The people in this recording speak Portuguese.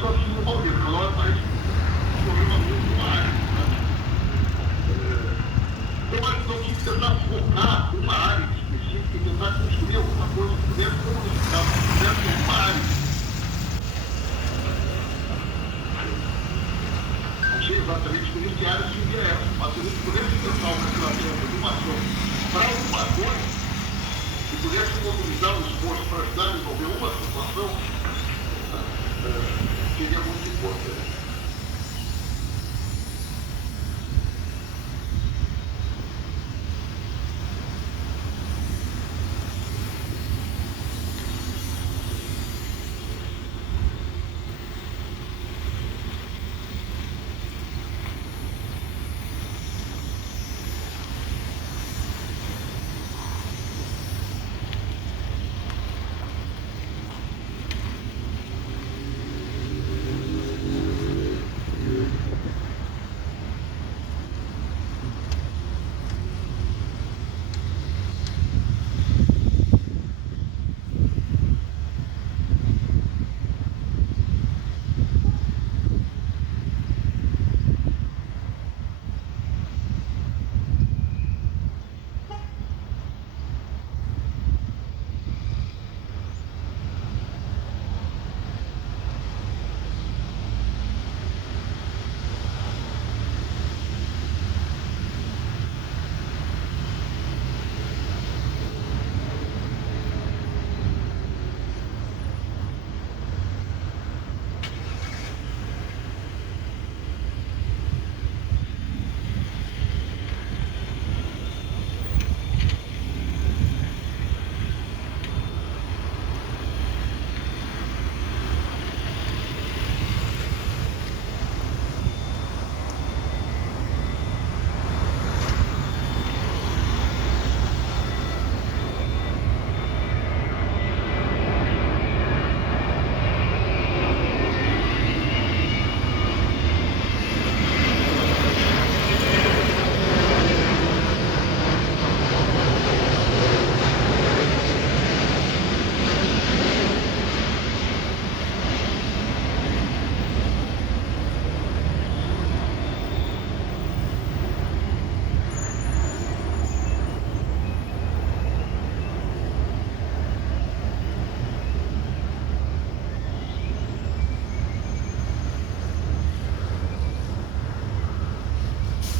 raciocínio do Valdir, falou, mas problema muito uma área. Eu acho que nós tínhamos que tentar focar uma área específica e tentar construir alguma coisa que pudesse comunicar, que pudesse ter uma área. Não sei exatamente por isso que área seria essa, mas se a gente pudesse pensar uma estratégia de uma ação para alguma coisa, e pudesse mobilizar o esforço para ajudar a resolver uma situação,